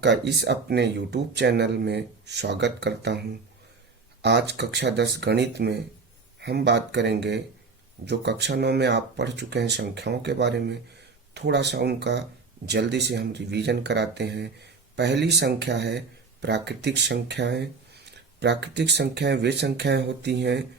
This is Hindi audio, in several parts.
आपका इस अपने YouTube चैनल में स्वागत करता हूं। आज कक्षा 10 गणित में हम बात करेंगे जो कक्षा 9 में आप पढ़ चुके हैं संख्याओं के बारे में। थोड़ा सा उनका जल्दी से हम रिवीजन कराते हैं। पहली संख्या है प्राकृतिक संख्याएं। प्राकृतिक संख्याएं वे संख्याएं होती हैं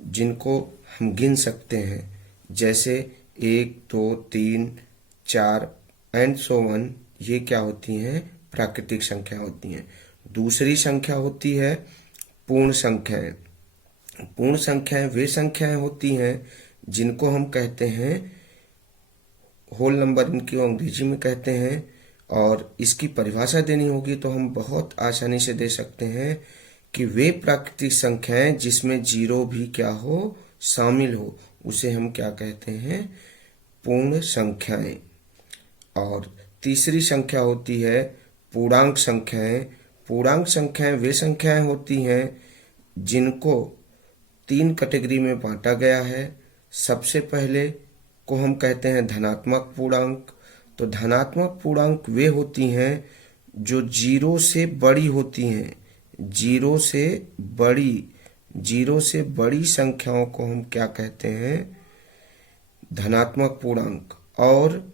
जिनको हम गिन सकते हैं, जैसे 1, 2, 3, 4 एंड सो वन। ये क्या होती हैं? प्राकृतिक संख्या होती हैं। दूसरी संख्या होती है पूर्ण संख्याएं। पूर्ण संख्याएं वे संख्याएं होती हैं जिनको हम कहते हैं होल नंबर, इनकी अंग्रेजी में कहते हैं। और इसकी परिभाषा देनी होगी तो हम बहुत आसानी से दे सकते हैं कि वे प्राकृतिक संख्याएं जिसमें जीरो भी क्या हो, शामिल हो, उसे हम क्या कहते हैं? पूर्ण संख्याएं। और तीसरी संख्या होती है पूर्णांक संख्याएं। पूर्णांक संख्याएं वे संख्याएं होती हैं जिनको 3 कैटेगरी में बांटा गया है। सबसे पहले को हम कहते हैं धनात्मक पूर्णांक। तो धनात्मक पूर्णांक वे होती हैं जो जीरो से बड़ी होती हैं। जीरो से बड़ी संख्याओं को हम क्या कहते हैं? धनात्मक पूर्णांक। और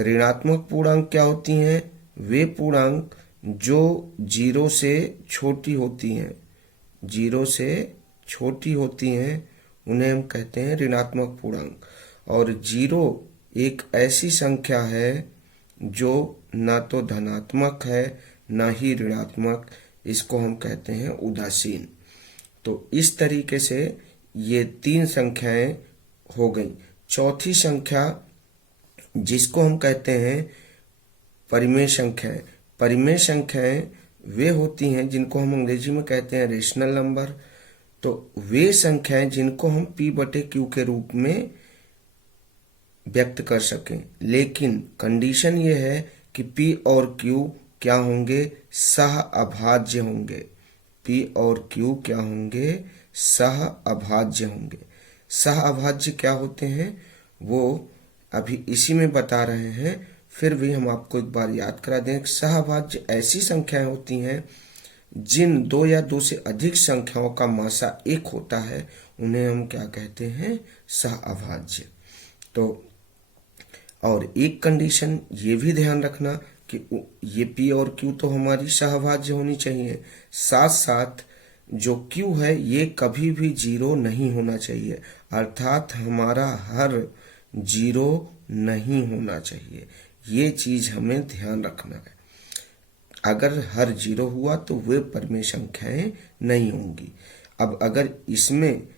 ऋणात्मक पूर्णांक क्या होती हैं? वे पूर्णांक जो जीरो से छोटी होती हैं। जीरो से छोटी होती हैं उन्हें हम कहते हैं ऋणात्मक पूर्णांक। और जीरो एक ऐसी संख्या है जो ना तो धनात्मक है ना ही ऋणात्मक, इसको हम कहते हैं उदासीन। तो इस तरीके से ये 3 संख्याएं हो गई। चौथी संख्या जिसको हम कहते हैं परिमेय संख्याएं। परिमेय संख्याएं वे होती हैं जिनको हम अंग्रेजी में कहते हैं रेशनल नंबर। तो वे संख्याएं जिनको हम P/Q के रूप में व्यक्त कर सकें, लेकिन कंडीशन ये है कि P और Q क्या होंगे? सह अभाज्य होंगे। P और Q क्या होंगे? सह अभाज्य होंगे। सह अभाज्य क्या होते हैं वो अभी इसी में बता रहे हैं, फिर भी हम आपको एक बार याद करा दें। सहअभाज्य ऐसी संख्याएं होती हैं जिन 2 या 2 से अधिक संख्याओं का मासा 1 होता है, उन्हें हम क्या कहते हैं? सहअभाज्य। तो और एक कंडीशन ये भी ध्यान रखना कि ये P और Q तो हमारी सहअभाज्य होनी चाहिए, साथ साथ जो Q है ये कभी भी जीरो नहीं होना चाहिए, अर्थात हमारा हर जीरो नहीं होना चाहिए। ये चीज हमें ध्यान रखना है। अगर हर जीरो हुआ तो वे परिमेय संख्याएं नहीं होंगी। अब अगर इसमें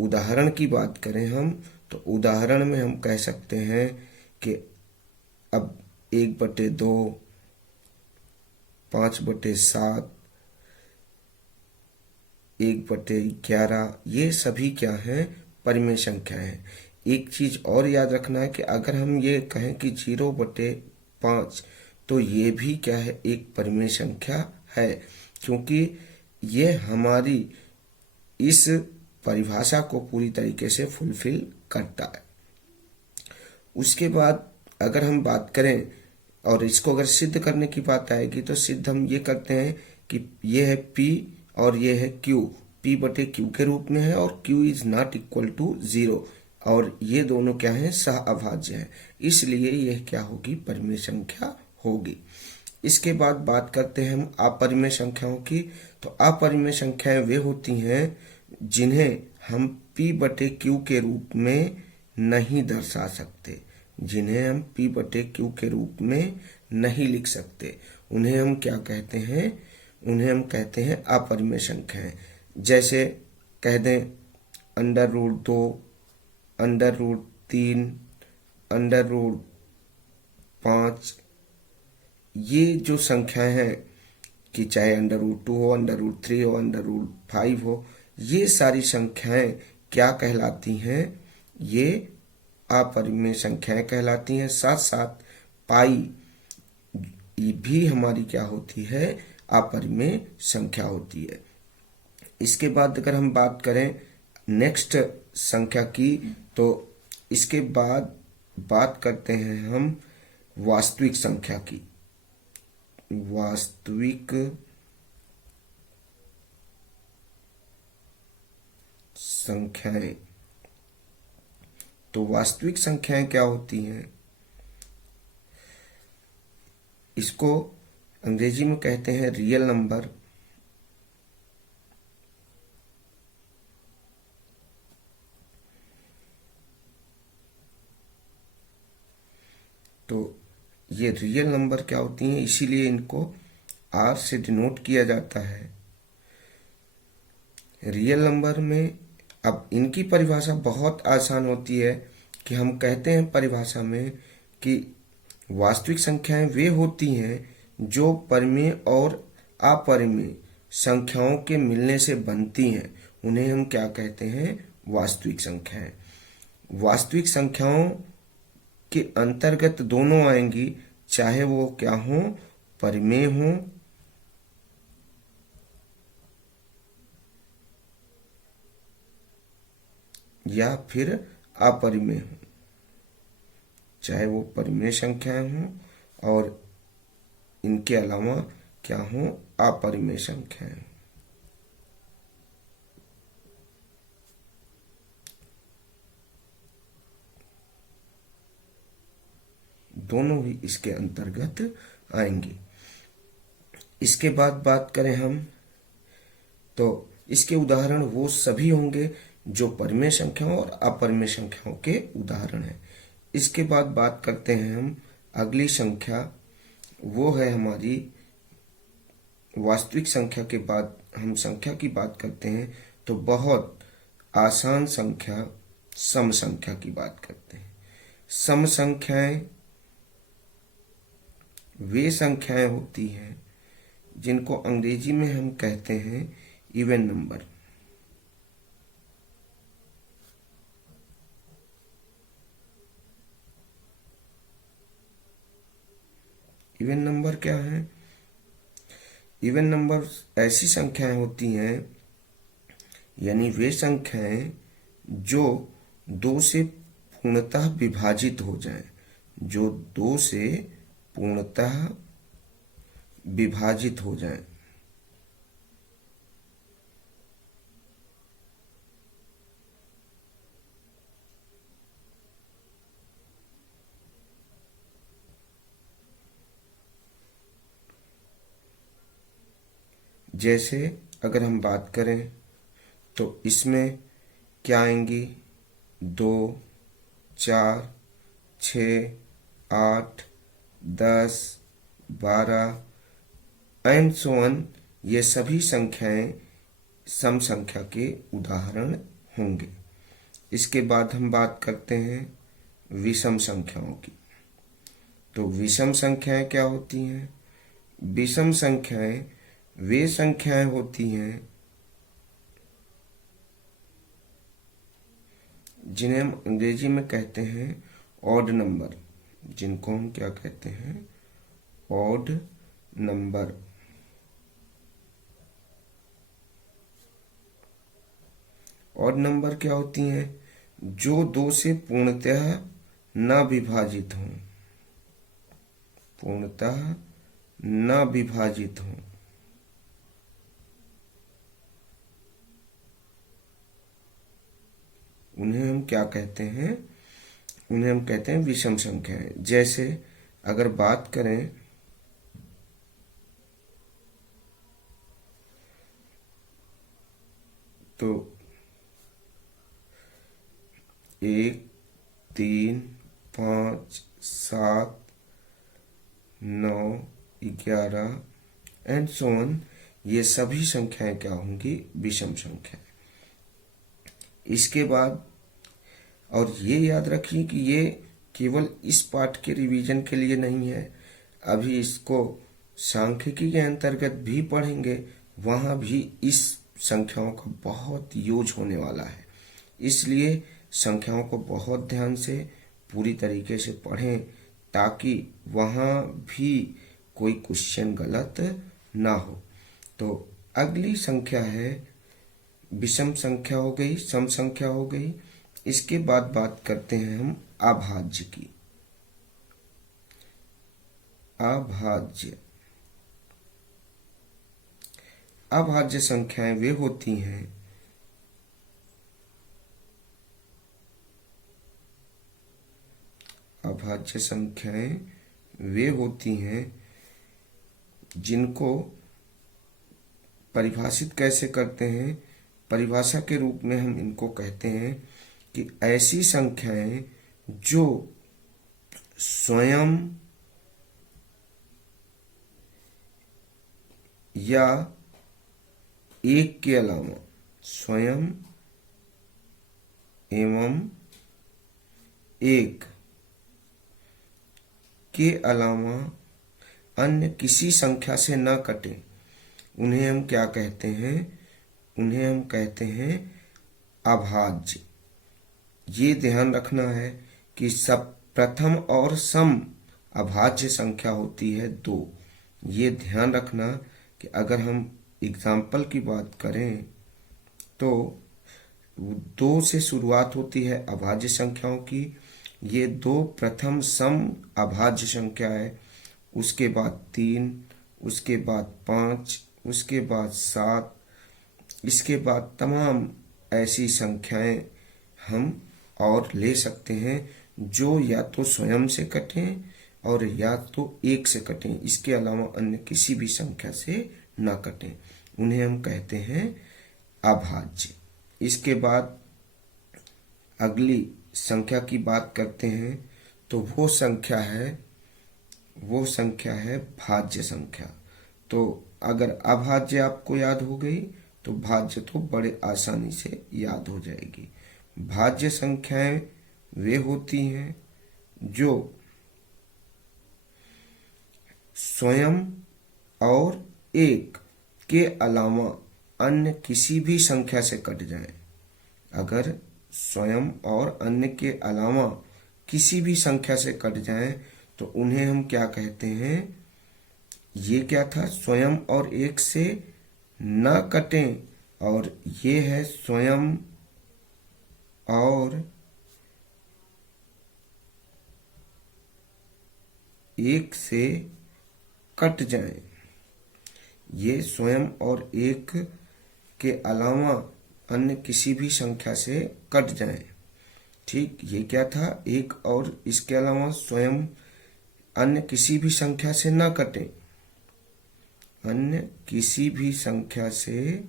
उदाहरण की बात करें हम, तो उदाहरण में हम कह सकते हैं कि अब 1/2, 5/7, 1/11, ये सभी क्या हैं? परिमेय संख्याएं हैं। एक चीज और याद रखना है कि अगर हम ये कहें कि 0/5, तो ये भी क्या है? एक परिमेय संख्या है, क्योंकि ये हमारी इस परिभाषा को पूरी तरीके से फुलफिल करता है। उसके बाद अगर हम बात करें और इसको अगर सिद्ध करने की बात आएगी तो सिद्ध हम ये करते हैं कि ये है P और ये है Q। P/Q के रूप में है और Q is not equal to 0, और ये दोनों क्या हैं? सहअभाज्य हैं, इसलिए यह क्या होगी? परिमेय संख्या होगी। इसके बाद बात करते हैं हम अपरिमेय संख्याओं की। तो अपरिमेय संख्याएं वे होती हैं जिन्हें हम P/Q के रूप में नहीं दर्शा सकते। जिन्हें हम P/Q के रूप में नहीं लिख सकते, उन्हें हम क्या कहते हैं? उन्हें हम कहते हैं अपरिमेय संख्याएं। जैसे कह दें √2, √3, √5। ये जो संख्याएं हैं कि चाहे √2 हो, √3 हो, √5 हो, ये सारी संख्याएं क्या कहलाती हैं? ये अपरिमेय संख्याएं कहलाती हैं। साथ साथ पाई भी हमारी क्या होती है? अपरिमेय संख्या होती है। इसके बाद अगर हम बात करें नेक्स्ट संख्या की, तो इसके बाद बात करते हैं हम वास्तविक संख्या की। वास्तविक संख्याएं। तो वास्तविक संख्याएं क्या होती हैं? इसको अंग्रेजी में कहते हैं रियल नंबर। तो ये रियल नंबर क्या होती हैं, इसीलिए इनको आर से डिनोट किया जाता है। रियल नंबर में अब इनकी परिभाषा बहुत आसान होती है कि हम कहते हैं परिभाषा में कि वास्तविक संख्याएं वे होती हैं जो परिमेय और अपरिमेय संख्याओं के मिलने से बनती हैं। उन्हें हम क्या कहते हैं? वास्तविक संख्याएं। वास्तविक संख्याओं के अंतर्गत दोनों आएंगी, चाहे वो क्या हो, परिमेय हो या फिर अपरिमेय हो। चाहे वो परिमेय संख्याएं हों और इनके अलावा क्या हो, अपरिमेय संख्याएं। दोनों ही इसके अंतर्गत आएंगे। इसके बाद बात करें हम, तो इसके उदाहरण वो सभी होंगे जो परिमेय संख्याओं और अपरिमेय संख्याओं के उदाहरण हैं। इसके बाद बात करते हैं हम अगली संख्या, वो है हमारी वास्तविक संख्या। के बाद हम संख्या की बात करते हैं तो बहुत आसान संख्या सम संख्या की बात करते हैं। सम संख्याएं वे संख्याएं होती हैं जिनको अंग्रेजी में हम कहते हैं इवन नंबर। इवन नंबर क्या है? इवन नंबर ऐसी संख्याएं होती हैं, यानी वे संख्याएं जो दो से पूर्णतः विभाजित हो जाएं, जो दो से पूर्णतः विभाजित हो जाएं। जैसे अगर हम बात करें तो इसमें क्या आएंगी? 2, 4, 6, 8, 10, 12 एंड सो ऑन। ये सभी संख्याएं सम संख्या के उदाहरण होंगे। इसके बाद हम बात करते हैं विषम संख्याओं की। तो विषम संख्याएं क्या होती हैं? विषम संख्याएं वे संख्याएं होती हैं जिन्हें हम अंग्रेजी में कहते हैं ऑड नंबर, जिनको हम क्या कहते हैं? Odd number. ऑड नंबर क्या होती हैं? जो दो से पूर्णतः न विभाजित हों, पूर्णतः न विभाजित हों। उन्हें हम क्या कहते हैं? उन्हें हम कहते हैं विषम संख्याएं। जैसे अगर बात करें तो 1, 3, 5, 7, 9, 11 एंड सो ऑन, ये सभी संख्याएं क्या होंगी? विषम संख्याएं। इसके बाद और ये याद रखिए कि ये केवल इस पाठ के रिवीजन के लिए नहीं है, अभी इसको सांख्यिकी के अंतर्गत भी पढ़ेंगे, वहां भी इस संख्याओं का बहुत यूज होने वाला है। इसलिए संख्याओं को बहुत ध्यान से पूरी तरीके से पढ़ें ताकि वहां भी कोई क्वेश्चन गलत ना हो। तो अगली संख्या है विषम संख्या हो गई, सम संख्या हो गई। इसके बाद बात करते हैं हम अभाज्य की। अभाज्य अभाज्य संख्याएं वे होती हैं अभाज्य संख्याएं वे होती हैं जिनको परिभाषित कैसे करते हैं। परिभाषा के रूप में हम इनको कहते हैं कि ऐसी संख्याएं जो स्वयं या एक के अलावा स्वयं एवं एक के अलावा अन्य किसी संख्या से न कटे, उन्हें हम क्या कहते हैं? उन्हें हम कहते हैं अभाज्य। ये ध्यान रखना है कि सब प्रथम और सम अभाज्य संख्या होती है 2। ये ध्यान रखना कि अगर हम एग्जाम्पल की बात करें तो 2 से शुरुआत होती है अभाज्य संख्याओं की। ये 2 प्रथम सम अभाज्य संख्या है, उसके बाद 3, उसके बाद 5, उसके बाद 7, इसके बाद तमाम ऐसी संख्याएं हम और ले सकते हैं जो या तो स्वयं से कटें और या तो एक से कटें, इसके अलावा अन्य किसी भी संख्या से ना कटें, उन्हें हम कहते हैं अभाज्य। इसके बाद अगली संख्या की बात करते हैं तो वो संख्या है भाज्य संख्या। तो अगर अभाज्य आपको याद हो गई तो भाज्य तो बड़े आसानी से याद हो जाएगी। भाज्य संख्याएं वे होती हैं जो स्वयं और एक के अलावा अन्य किसी भी संख्या से कट जाएं। अगर स्वयं और अन्य के अलावा किसी भी संख्या से कट जाएं तो उन्हें हम क्या कहते हैं? ये क्या था? स्वयं और एक से न कटें, और ये है स्वयं और एक से कट जाएं। ये स्वयं और एक के अलावा अन्य किसी भी संख्या से कट जाएं। ठीक, ये क्या था? एक और इसके अलावा स्वयं अन्य किसी भी संख्या से ना कटें, अन्य किसी भी संख्या से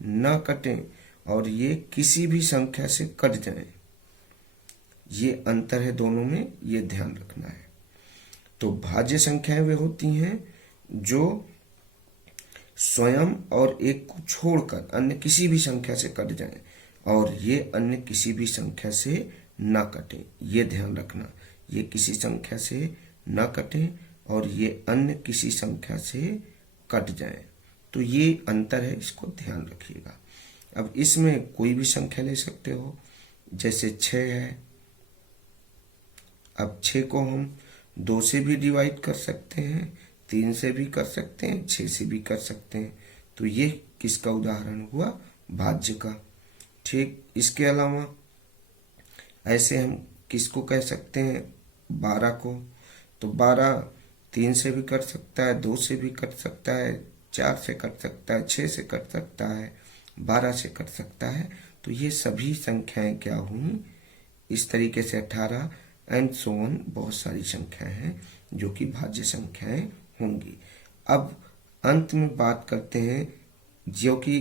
न कटें, और ये किसी भी संख्या से कट जाएं। ये अंतर है दोनों में, ये ध्यान रखना है। तो भाज्य संख्याएं वे होती हैं जो स्वयं और एक को छोड़कर अन्य किसी भी संख्या से कट जाएं, और ये अन्य किसी भी संख्या से न कटें। ये ध्यान रखना, ये किसी संख्या से न कटें और ये अन्य किसी संख्या से कट जाएं। तो ये अंतर है, इसको ध्यान रखिएगा। अब इसमें कोई भी संख्या ले सकते हो, जैसे 6 है। अब 6 को हम 2 से भी डिवाइड कर सकते हैं, 3 से भी कर सकते हैं, 6 से भी कर सकते हैं। तो ये किसका उदाहरण हुआ? भाज्य का। ठीक, इसके अलावा ऐसे हम किसको कह सकते हैं? 12 को। तो 12 3 से भी कट सकता है, 2 से भी कट सकता है, 4 से कट सकता है, 6 से कट सकता है, 12 से कट सकता है। तो ये सभी संख्याएं क्या हुई? इस तरीके से 18 एंड सो ऑन, बहुत सारी संख्याएं हैं जो कि भाज्य संख्याएं होंगी। अब अंत में बात करते हैं जो कि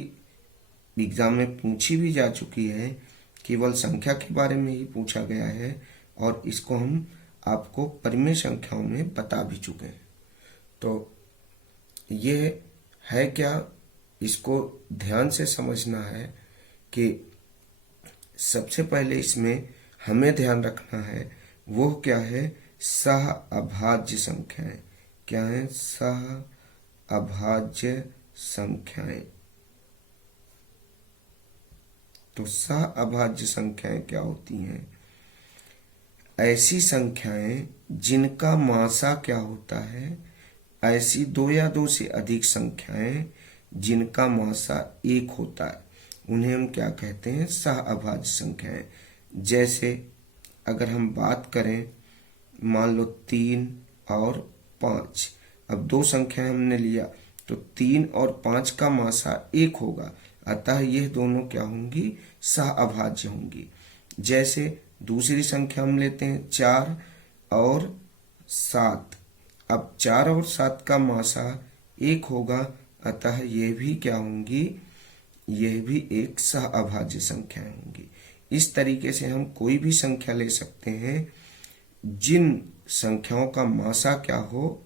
एग्जाम में पूछी भी जा चुकी है, केवल संख्या के बारे में ही पूछा गया है, और इसको हम आपको परिमेय संख्याओं में बता भी चुके हैं। तो ये है क्या? इसको ध्यान से समझना है कि सबसे पहले इसमें हमें ध्यान रखना है वो क्या है? सह अभाज्य संख्याएं। क्या है? सह अभाज्य संख्याएं। तो सह अभाज्य संख्याएं क्या होती हैं? ऐसी संख्याएं जिनका मासा क्या होता है? ऐसी 2 या 2 से अधिक संख्याएं जिनका मासा 1 होता है, उन्हें हम क्या कहते हैं? सह अभाज्य संख्याएं। जैसे अगर हम बात करें, मान लो 3 और 5। अब 2 संख्याएं हमने लिया, तो 3 और 5 का मासा 1 होगा, अतः यह दोनों क्या होंगी, सह अभाज्य होंगी। जैसे दूसरी संख्या हम लेते हैं 4 और 7। अब 4 और 7 का मासा 1 होगा, अतः यह भी क्या होंगी, यह भी एक सह अभाज्य संख्या होंगी। इस तरीके से हम कोई भी संख्या ले सकते हैं जिन संख्याओं का मासा क्या हो,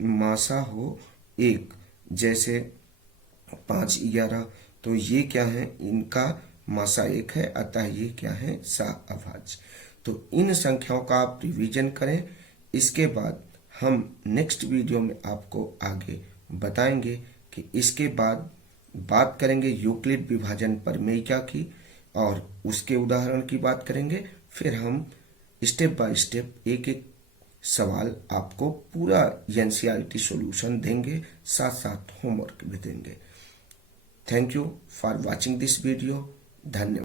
मासा हो 1। जैसे 5, 11, तो ये क्या है, इनका मासा 1 है, अतः ये क्या है, सह अभाज्य। तो इन संख्याओं का आप रिवीजन करें। इसके बाद हम नेक्स्ट वीडियो में आपको आगे बताएंगे कि इसके बाद बात करेंगे यूक्लिड विभाजन प्रमेय की, और उसके उदाहरण की बात करेंगे। फिर हम स्टेप बाय स्टेप एक एक सवाल आपको पूरा एनसीईआरटी सॉल्यूशन देंगे, साथ साथ होमवर्क भी देंगे। Thank you for watching this video. धन्यवाद।